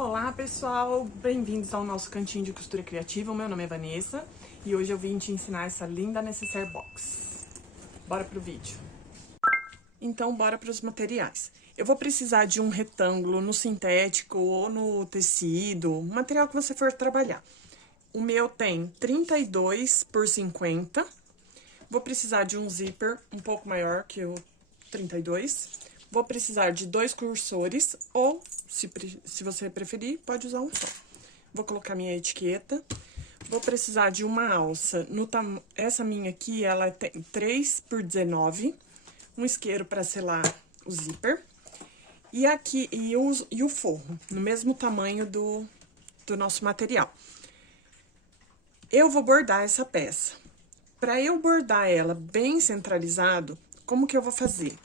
Olá pessoal, bem-vindos ao nosso cantinho de costura criativa. O meu nome é Vanessa e hoje eu vim te ensinar essa linda necessaire box. Bora pro vídeo. Então bora para os materiais. Eu vou precisar de um retângulo no sintético ou no tecido, o material que você for trabalhar. O meu tem 32 por 50. Vou precisar de um zíper um pouco maior que o 32. Vou precisar de 2 cursores, ou, se você preferir, pode usar um só. Vou colocar minha etiqueta. Vou precisar de uma alça. Essa minha aqui, ela tem 3 por 19. Um isqueiro para selar o zíper. E aqui, e o forro, no mesmo tamanho do nosso material. Eu vou bordar essa peça. Para eu bordar ela bem centralizado, como que eu vou fazer?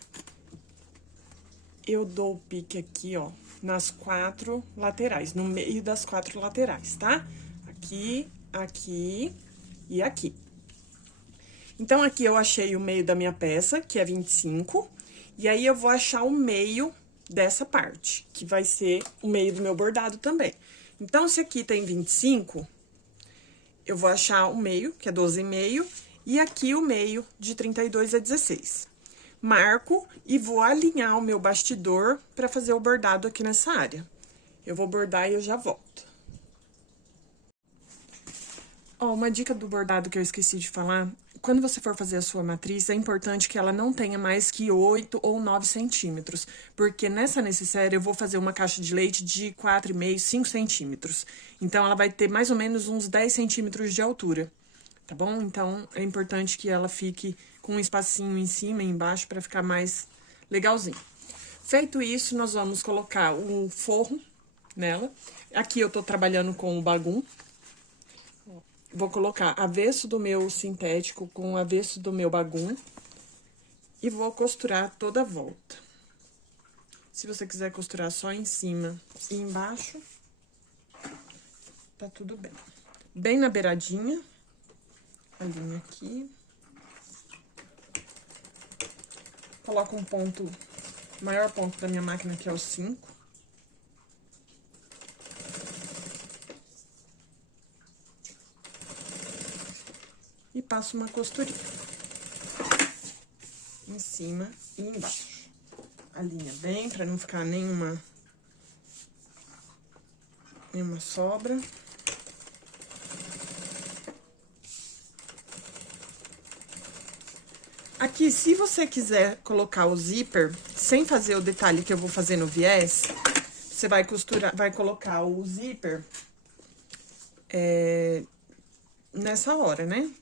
Eu dou o pique aqui, ó, nas 4 laterais, no meio das 4 laterais, tá? Aqui, aqui e aqui. Então, aqui eu achei o meio da minha peça, que é 25, e aí eu vou achar o meio dessa parte, que vai ser o meio do meu bordado também. Então, se aqui tem 25, eu vou achar o meio, que é 12,5, e aqui o meio de 32 a 16. Marco e vou alinhar o meu bastidor para fazer o bordado aqui nessa área. Eu vou bordar e eu já volto. Ó, uma dica do bordado que eu esqueci de falar, quando você for fazer a sua matriz, é importante que ela não tenha mais que 8 ou 9 centímetros, porque nessa necessaire eu vou fazer uma caixa de leite de 4,5, 5 centímetros. Então, ela vai ter mais ou menos uns 10 centímetros de altura, tá bom? Então, é importante que ela fique com um espacinho em cima e embaixo para ficar mais legalzinho. Feito isso, nós vamos colocar um forro nela. Aqui eu tô trabalhando com o bagum. Vou colocar avesso do meu sintético com o avesso do meu bagum. E vou costurar toda a volta. Se você quiser costurar só em cima e embaixo, tá tudo bem. Bem na beiradinha, a linha aqui. Coloco um ponto, maior ponto da minha máquina, que é o 5. E passo uma costurinha. Em cima e embaixo. Alinha bem, pra não ficar nenhuma sobra. Aqui, se você quiser colocar o zíper, sem fazer o detalhe que eu vou fazer no viés, você vai colocar o zíper nessa hora, né?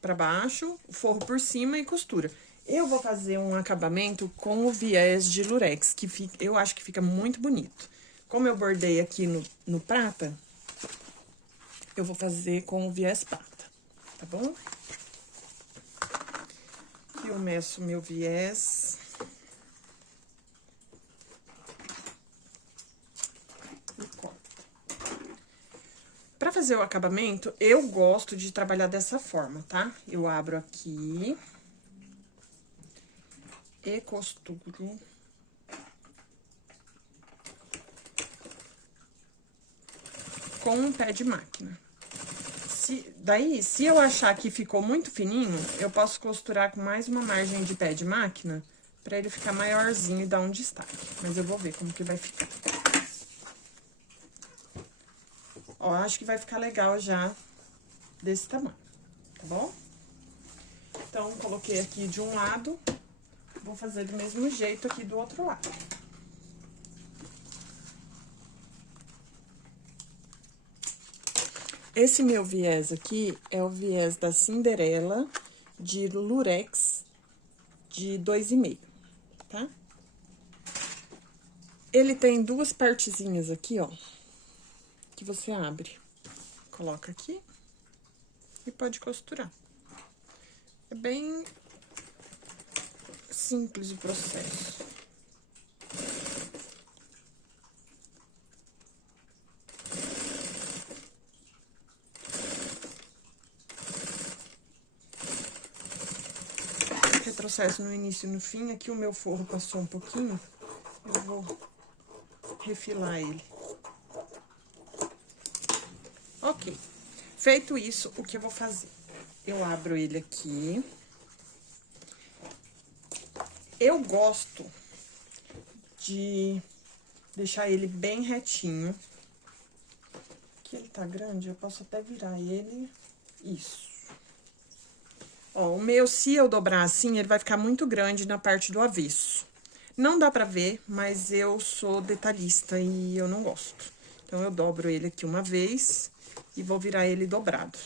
Pra baixo, o forro por cima e costura. Eu vou fazer um acabamento com o viés de lurex, que eu acho que fica muito bonito. Como eu bordei aqui no prata, eu vou fazer com o viés prata, tá bom? Eu meço meu viés. E corto. Pra fazer o acabamento, eu gosto de trabalhar dessa forma, tá? Eu abro aqui. E costuro. Com um pé de máquina. Daí, se eu achar que ficou muito fininho, eu posso costurar com mais uma margem de pé de máquina, pra ele ficar maiorzinho e dar um destaque. Mas eu vou ver como que vai ficar. Ó, acho que vai ficar legal já desse tamanho, tá bom? Então, coloquei aqui de um lado, vou fazer do mesmo jeito aqui do outro lado. Esse meu viés aqui é o viés da Cinderela de lurex de 2,5, tá? Ele tem 2 partezinhas aqui, ó, que você abre. Coloca aqui e pode costurar. É bem simples o processo. Retrocesso no início e no fim. Aqui o meu forro passou um pouquinho, eu vou refilar ele. Ok. Feito isso, o que eu vou fazer? Eu abro ele aqui. Eu gosto de deixar ele bem retinho. Aqui ele tá grande, eu posso até virar ele. Isso. Ó, o meu, se eu dobrar assim, ele vai ficar muito grande na parte do avesso. Não dá pra ver, mas eu sou detalhista e eu não gosto. Então, eu dobro ele aqui uma vez e vou virar ele dobrado.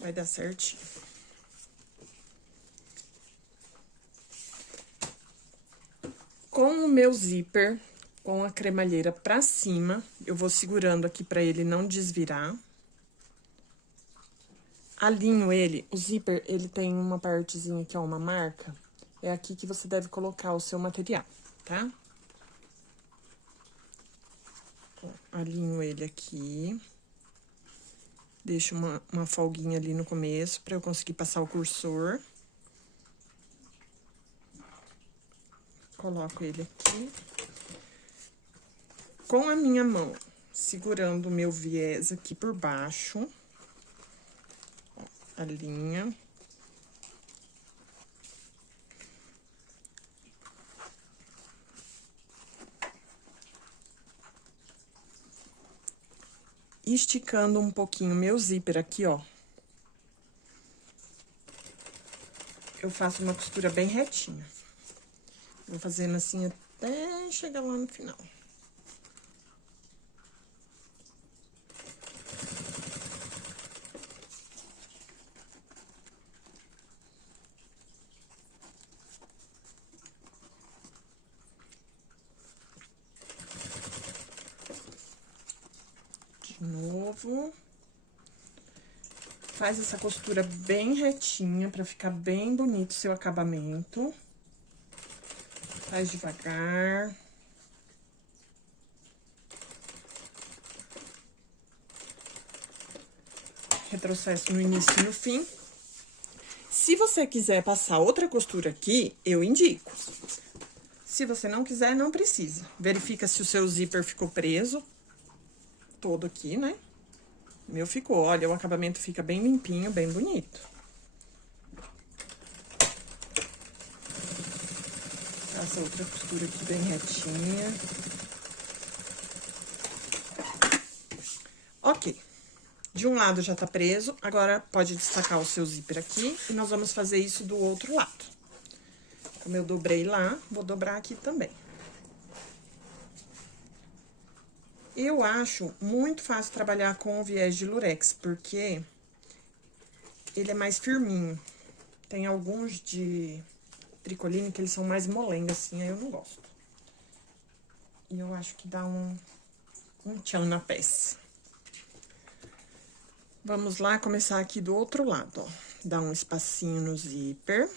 Vai dar certinho. Com o meu zíper, com a cremalheira pra cima, eu vou segurando aqui pra ele não desvirar. Alinho ele, o zíper, ele tem uma partezinha aqui, ó, uma marca. É aqui que você deve colocar o seu material, tá? Ó, alinho ele aqui. Deixo uma folguinha ali no começo pra eu conseguir passar o cursor. Coloco ele aqui. Com a minha mão, segurando o meu viés aqui por baixo. Ó, a linha. Esticando um pouquinho meu zíper aqui, ó. Eu faço uma costura bem retinha. Vou fazendo assim até chegar lá no final. De novo. Faz essa costura bem retinha, pra ficar bem bonito o seu acabamento. Faz devagar. Retrocesso no início e no fim. Se você quiser passar outra costura aqui, eu indico. Se você não quiser, não precisa. Verifica se o seu zíper ficou preso. Todo aqui, né? O meu ficou. Olha, o acabamento fica bem limpinho, bem bonito. Faça outra costura aqui bem retinha. Ok. De um lado já tá preso, agora pode destacar o seu zíper aqui e nós vamos fazer isso do outro lado. Como eu dobrei lá, vou dobrar aqui também. Eu acho muito fácil trabalhar com o viés de lurex, porque ele é mais firminho. Tem alguns de tricoline que eles são mais molenga, assim, aí eu não gosto. E eu acho que dá um tchan na peça. Vamos lá começar aqui do outro lado, ó. Dá um espacinho no zíper.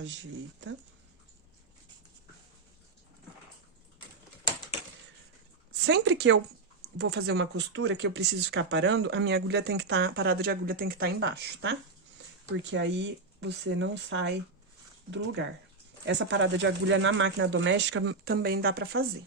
Agita. Sempre que eu vou fazer uma costura, que eu preciso ficar parando, a minha agulha tem que estar, a parada de agulha tem que estar embaixo, tá? Porque aí você não sai do lugar. Essa parada de agulha na máquina doméstica também dá pra fazer.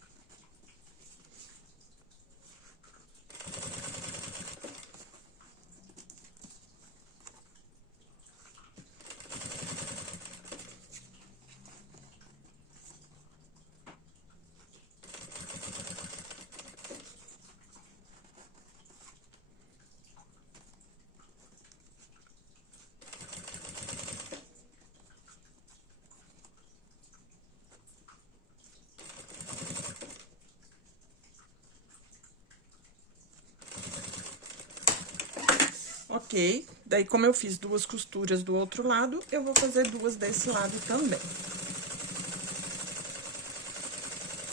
Ok, daí como eu fiz duas costuras do outro lado, eu vou fazer duas desse lado também.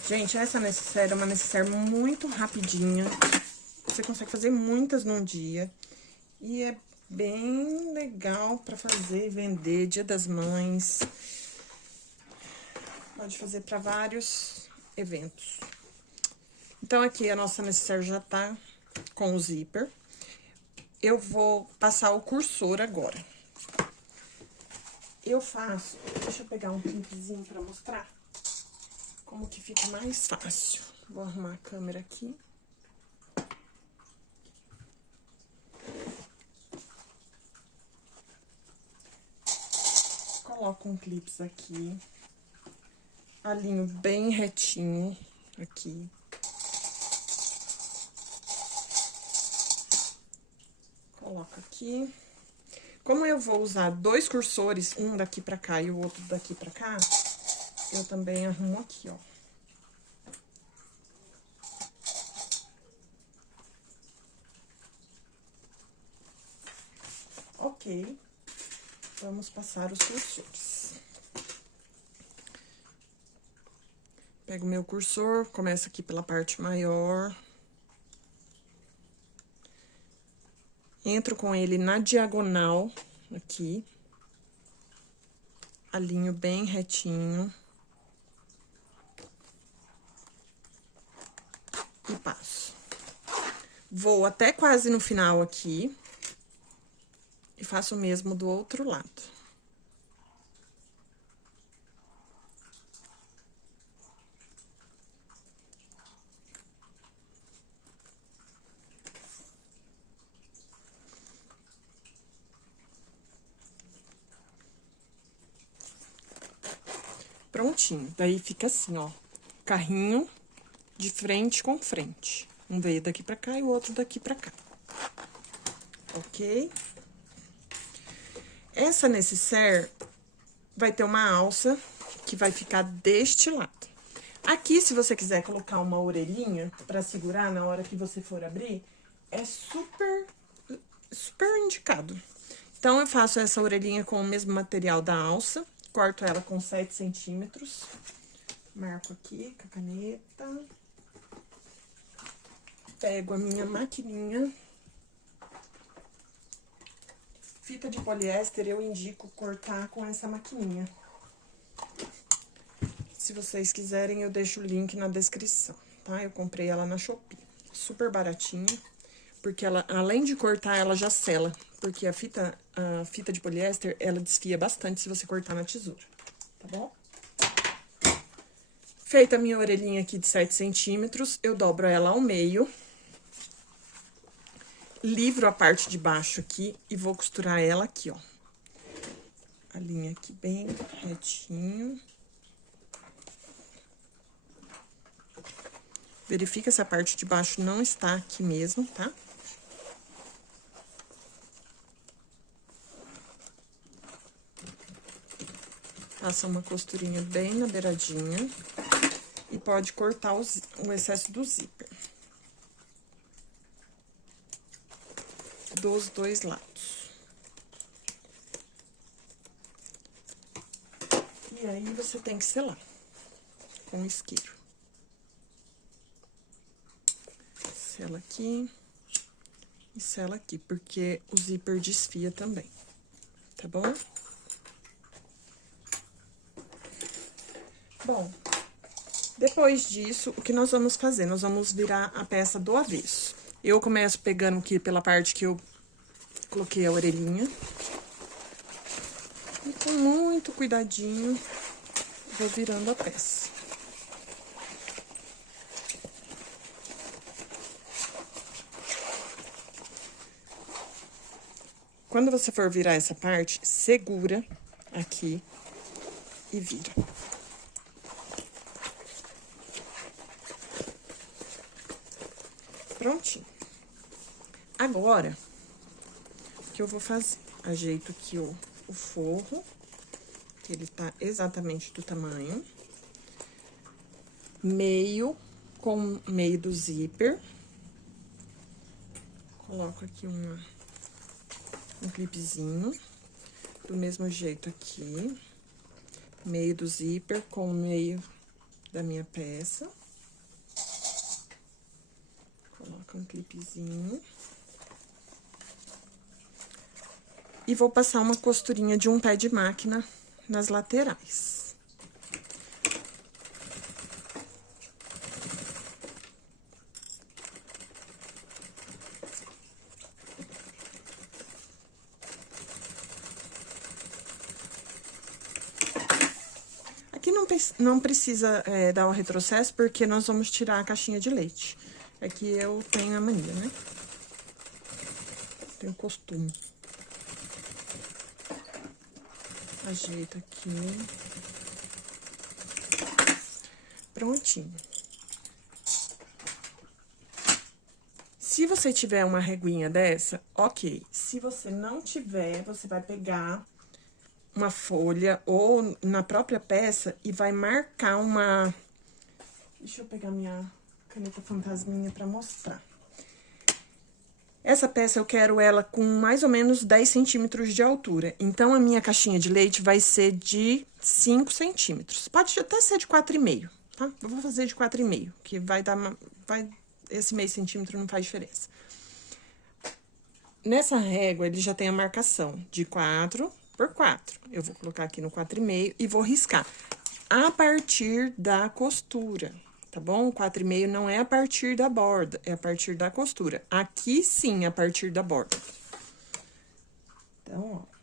Gente, essa necessaire é uma necessaire muito rapidinha, você consegue fazer muitas num dia, e é bem legal pra fazer e vender, Dia das Mães, pode fazer pra vários eventos. Então, aqui a nossa necessaire já tá com o zíper. Eu vou passar o cursor agora. eu faço... Deixa eu pegar um clipezinho pra mostrar como que fica mais fácil. Vou arrumar a câmera aqui. Coloco um clips aqui. Alinho bem retinho aqui. Coloco aqui. Como eu vou usar 2 cursores, um daqui pra cá e o outro daqui pra cá, eu também arrumo aqui, ó. Ok. Vamos passar os cursores. Pego meu cursor, começo aqui pela parte maior. Entro com ele na diagonal, aqui. Alinho bem retinho. E passo. Vou até quase no final aqui. E faço o mesmo do outro lado. Prontinho. Daí fica assim, ó. Carrinho de frente com frente. Um veio daqui pra cá e o outro daqui pra cá. Ok? Essa nécessaire vai ter uma alça que vai ficar deste lado. Aqui, se você quiser colocar uma orelhinha pra segurar na hora que você for abrir, é super indicado. Então, eu faço essa orelhinha com o mesmo material da alça, corto ela com 7 centímetros. Marco aqui com a caneta. Pego a minha maquininha. Fita de poliéster, eu indico cortar com essa maquininha. Se vocês quiserem, eu deixo o link na descrição, tá? Eu comprei ela na Shopee. Super baratinha, porque ela, além de cortar, ela já sela. Porque a fita de poliéster, ela desfia bastante se você cortar na tesoura, tá bom? Feita a minha orelhinha aqui de 7 centímetros, eu dobro ela ao meio. Livro a parte de baixo aqui e vou costurar ela aqui, ó. A linha aqui bem retinho. Verifica se a parte de baixo não está aqui mesmo, tá? Passa uma costurinha bem na beiradinha. E pode cortar o excesso do zíper. Dos 2 lados. E aí, você tem que selar com isqueiro. Sela aqui e sela aqui, porque o zíper desfia também, tá bom? Bom, depois disso, o que nós vamos fazer? Nós vamos virar a peça do avesso. Eu começo pegando aqui pela parte que eu coloquei a orelhinha. E com muito cuidadinho, vou virando a peça. Quando você for virar essa parte, segura aqui e vira. Prontinho. Agora, o que eu vou fazer? Ajeito aqui o forro, que ele tá exatamente do tamanho. Meio com meio do zíper. Coloco aqui um clipezinho. Do mesmo jeito aqui. Meio do zíper com o meio da minha peça. Coloco um clipezinho. E vou passar uma costurinha de um pé de máquina nas laterais. não precisa dar o retrocesso, porque nós vamos tirar a caixinha de leite. É que eu tenho a mania, né? Tenho costume. Ajeita aqui. Prontinho. Se você tiver uma reguinha dessa, ok. Se você não tiver, você vai pegar uma folha ou na própria peça e vai marcar uma... Deixa eu pegar minha caneta fantasminha pra mostrar. Essa peça eu quero ela com mais ou menos 10 centímetros de altura. Então, a minha caixinha de leite vai ser de 5 centímetros. Pode até ser de 4,5, tá? Eu vou fazer de 4,5, que vai dar... esse meio centímetro não faz diferença. Nessa régua, ele já tem a marcação de 4 por 4. Eu vou colocar aqui no 4,5 e vou riscar a partir da costura, tá bom? 4,5 não é a partir da borda, é a partir da costura. Aqui, sim, a partir da borda. Então, ó.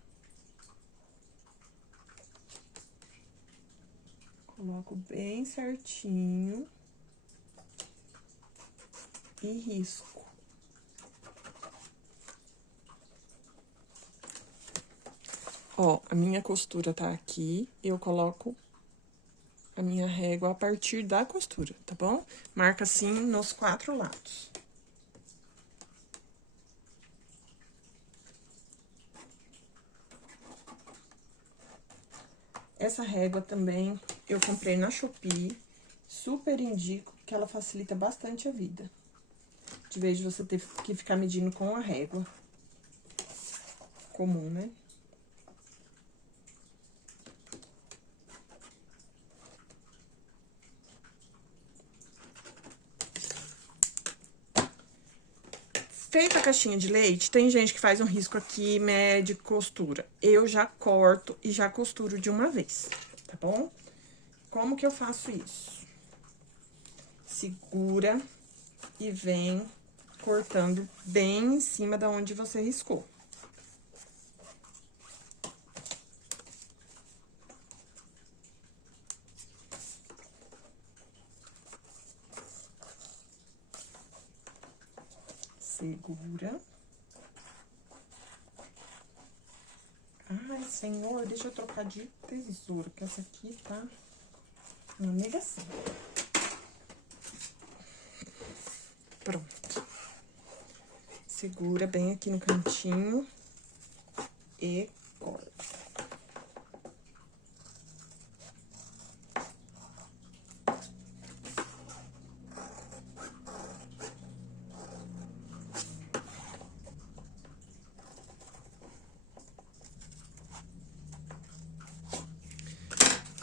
Coloco bem certinho. E risco. Ó, a minha costura tá aqui, eu coloco a minha régua a partir da costura, tá bom? Marca assim nos 4 lados. Essa régua também eu comprei na Shopee, super indico, que ela facilita bastante a vida. De vez de você ter que ficar medindo com a régua comum, né? Feita a caixinha de leite, tem gente que faz um risco aqui, mede, costura. Eu já corto e já costuro de uma vez, tá bom? Como que eu faço isso? Segura e vem cortando bem em cima da onde você riscou. Segura. Ai, senhor, deixa eu trocar de tesoura, que essa aqui tá uma negação. Pronto. Segura bem aqui no cantinho e corta.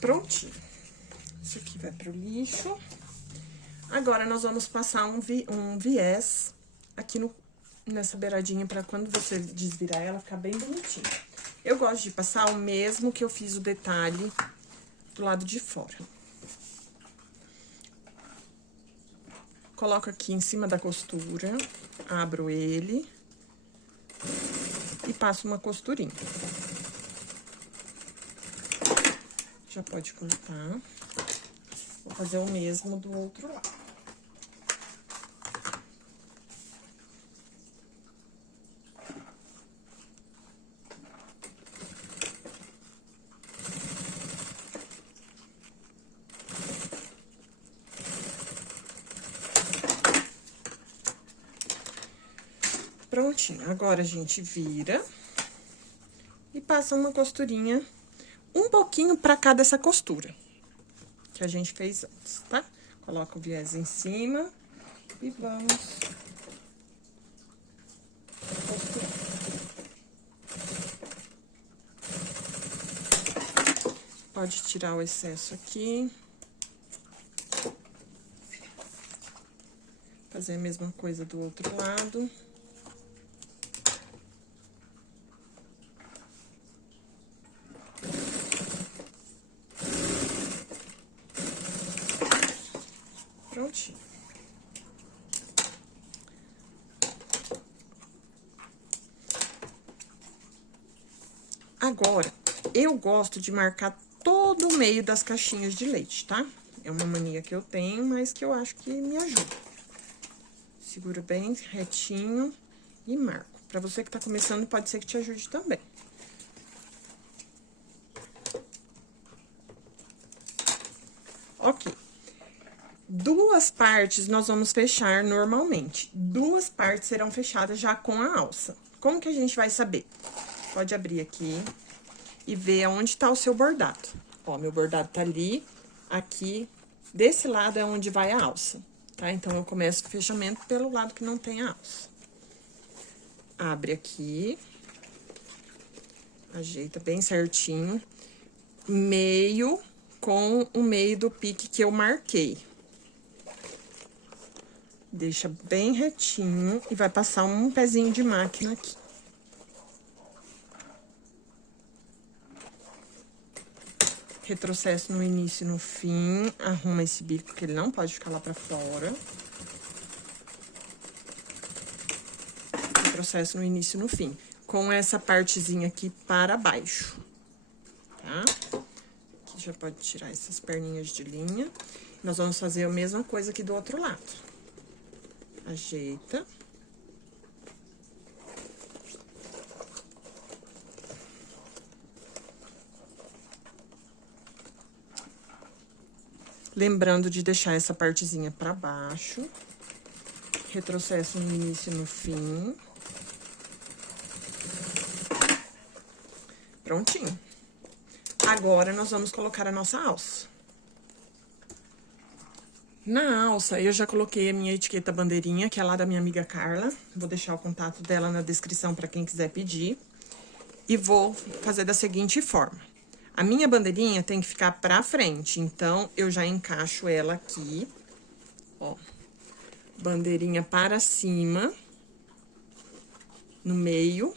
Prontinho. Isso aqui vai pro lixo. Agora, nós vamos passar um viés aqui nessa beiradinha, pra quando você desvirar ela, ficar bem bonitinha. Eu gosto de passar o mesmo que eu fiz o detalhe do lado de fora. Coloco aqui em cima da costura, abro ele e passo uma costurinha. Já pode cortar. Vou fazer o mesmo do outro lado. Prontinho. Agora, a gente vira e passa uma costurinha um pouquinho pra cá dessa costura que a gente fez antes, tá? Coloca o viés em cima e vamos costurar. Pode tirar o excesso aqui. Fazer a mesma coisa do outro lado. Prontinho. Agora, eu gosto de marcar todo o meio das caixinhas de leite, tá? É uma mania que eu tenho, mas que eu acho que me ajuda. Seguro bem retinho e marco. Pra você que tá começando, pode ser que te ajude também. Ok. Duas partes nós vamos fechar normalmente. Duas partes serão fechadas já com a alça. Como que a gente vai saber? Pode abrir aqui e ver aonde tá o seu bordado. Ó, meu bordado tá ali, aqui, desse lado é onde vai a alça, tá? Então, eu começo o fechamento pelo lado que não tem a alça. Abre aqui, ajeita bem certinho, meio com o meio do pique que eu marquei. Deixa bem retinho e vai passar um pezinho de máquina aqui. Retrocesso no início e no fim, arruma esse bico que ele não pode ficar lá pra fora. Retrocesso no início e no fim, com essa partezinha aqui para baixo, tá? Aqui já pode tirar essas perninhas de linha. Nós vamos fazer a mesma coisa aqui do outro lado. Ajeita. Lembrando de deixar essa partezinha pra baixo. Retrocesso no início e no fim. Prontinho. Agora, nós vamos colocar a nossa alça. Na alça, eu já coloquei a minha etiqueta bandeirinha, que é lá da minha amiga Carla. Vou deixar o contato dela na descrição para quem quiser pedir. E vou fazer da seguinte forma. A minha bandeirinha tem que ficar pra frente, então, eu já encaixo ela aqui, ó. Bandeirinha para cima, no meio.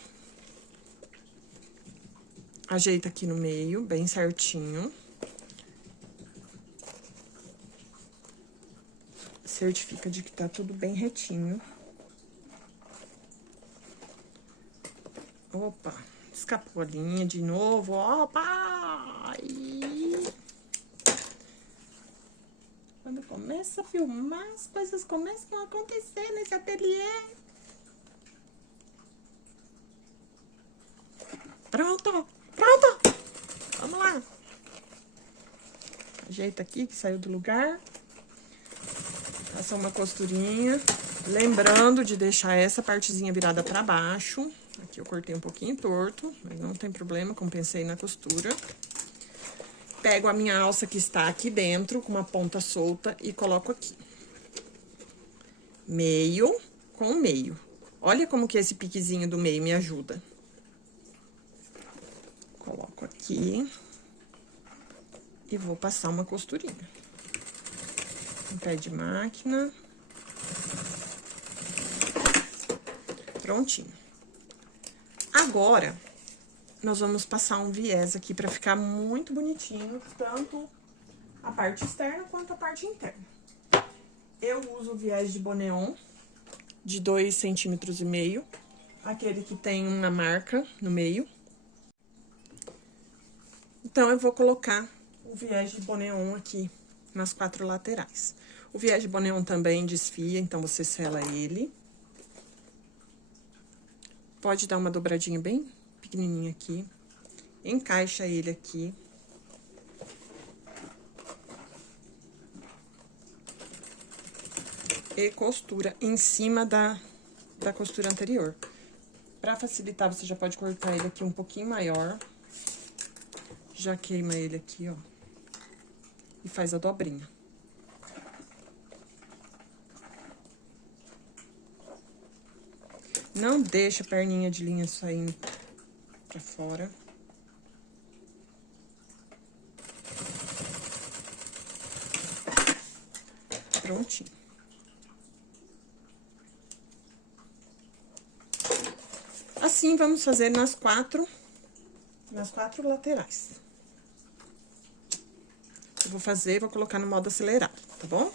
Ajeita aqui no meio, bem certinho. Certifica de que tá tudo bem retinho. Opa, escapou a linha de novo, opa! E... quando começa a filmar, as coisas começam a acontecer nesse ateliê. Pronto, pronto! Vamos lá. Ajeita aqui, que saiu do lugar. Passa uma costurinha, lembrando de deixar essa partezinha virada pra baixo. Aqui eu cortei um pouquinho torto, mas não tem problema, compensei na costura. Pego a minha alça que está aqui dentro, com uma ponta solta, e coloco aqui. Meio com meio. Olha como que esse piquezinho do meio me ajuda. Coloco aqui. E vou passar uma costurinha. Um pé de máquina. Prontinho. Agora, nós vamos passar um viés aqui pra ficar muito bonitinho, tanto a parte externa quanto a parte interna. Eu uso o viés de Boneon, de 2,5 cm, aquele que tem uma marca no meio. Então, eu vou colocar o viés de Boneon aqui nas 4 laterais. O viés de Boneon também desfia, então você sela ele. Pode dar uma dobradinha bem pequenininha aqui. Encaixa ele aqui. E costura em cima da costura anterior. Pra facilitar, você já pode cortar ele aqui um pouquinho maior. Já queima ele aqui, ó. E faz a dobrinha. Não deixa a perninha de linha saindo pra fora. Prontinho. Assim, vamos fazer nas quatro laterais. Eu vou colocar no modo acelerado, tá bom?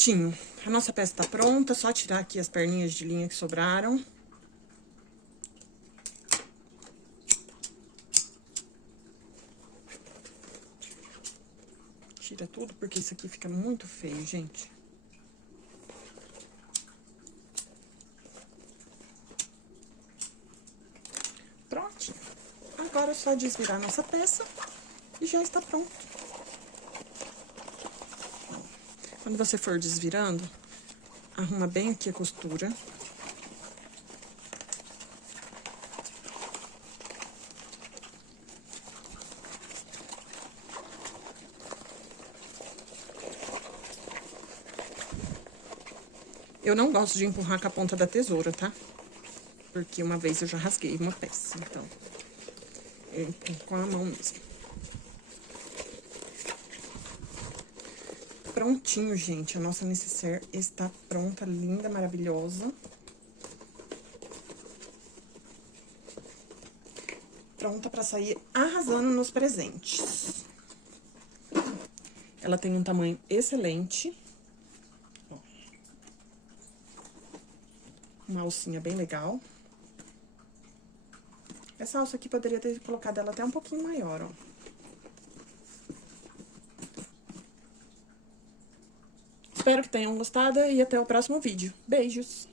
Prontinho. A nossa peça tá pronta, só tirar aqui as perninhas de linha que sobraram. Tira tudo, porque isso aqui fica muito feio, gente. Prontinho. Agora é só desvirar a nossa peça e já está pronto. Quando você for desvirando, arruma bem aqui a costura. Eu não gosto de empurrar com a ponta da tesoura, tá? Porque uma vez eu já rasguei uma peça, então eu empurro com a mão mesmo. Prontinho, gente, a nossa nécessaire está pronta, linda, maravilhosa. Pronta pra sair arrasando nos presentes. Ela tem um tamanho excelente. Ó. Uma alcinha bem legal. Essa alça aqui poderia ter colocado ela até um pouquinho maior, ó. Espero que tenham gostado e até o próximo vídeo. Beijos!